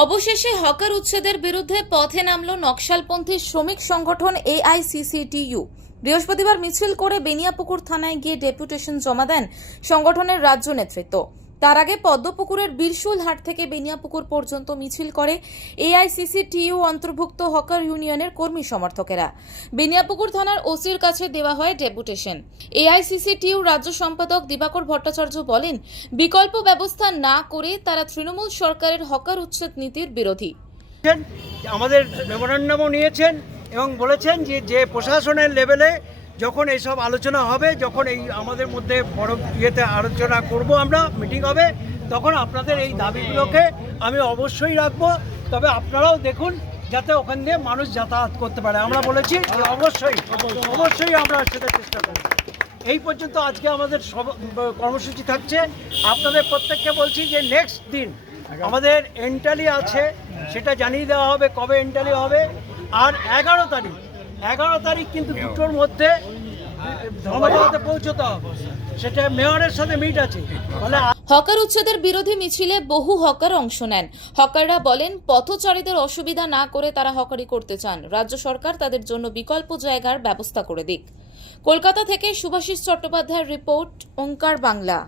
অবশেষে হকার উচ্ছেদের বিরুদ্ধে পথে নামল নকশালপন্থী শ্রমিক সংগঠন এআইসিসিটিইউ। বৃহস্পতিবার মিছিল করে বেনিয়াপুকুর থানায় গিয়ে ডেপুটেশন জমা দেন সংগঠনের রাজ্য নেতৃত্ব। তার আগে পদ্মপুকুরের বীরশুল হাট থেকে বেনিয়াপুকুর পর্যন্ত মিছিল করে এআইসিসিটিইউ অন্তর্ভুক্ত হকার ইউনিয়নের কর্মী সমর্থকেরা। বেনিয়াপুকুর থানার ওসির কাছে দেওয়া হয় ডেপুটেশন। এআইসিসিটিইউ রাজ্য সম্পাদক দিবাকর ভট্টাচার্য বলেন, বিকল্প ব্যবস্থা না করে তারা তৃণমূল সরকারের হকার উচ্ছেদ নীতির বিরোধী। আমাদের মেমোরান্ডামও নিয়েছেন এবং বলেছেন যে যে প্রশাসনের লেভেলে যখন এইসব আলোচনা হবে, যখন এই আমাদের মধ্যে বড় ইয়েতে আলোচনা করব আমরা মিটিং হবে, তখন আপনাদের এই দাবিগুলোকে আমি অবশ্যই রাখব। তবে আপনারাও দেখুন যাতে ওখান দিয়ে মানুষ যাতায়াত করতে পারে। আমরা বলেছি অবশ্যই অবশ্যই আমরা সেটা চেষ্টা করব। এই পর্যন্ত আজকে আমাদের সব কর্মসূচি থাকছে। আপনাদের প্রত্যেককে বলছি যে নেক্সট দিন আমাদের এন্টালি আছে, সেটা জানিয়ে দেওয়া হবে, কবে এন্টালি হবে। আর এগারো তারিখ এগারো তারিখ কিন্তু দুটোর মধ্যে ধর্মতলাতে পৌঁছতে হবে। সেটা মেয়রের সাথে মিট আছে। ফলে হকার উচ্ছেদের বিরোধী মিছিলে বহু হকার অংশ নেন। হকাররা বলেন পথচারীদের অসুবিধা না করে তারা হকারি করতে চান। রাজ্য সরকার তাদের জন্য বিকল্প জায়গার ব্যবস্থা করে দিক। কলকাতা থেকে সুভাষিস চট্টোপাধ্যায়ের রিপোর্ট ওঙ্কার বাংলা।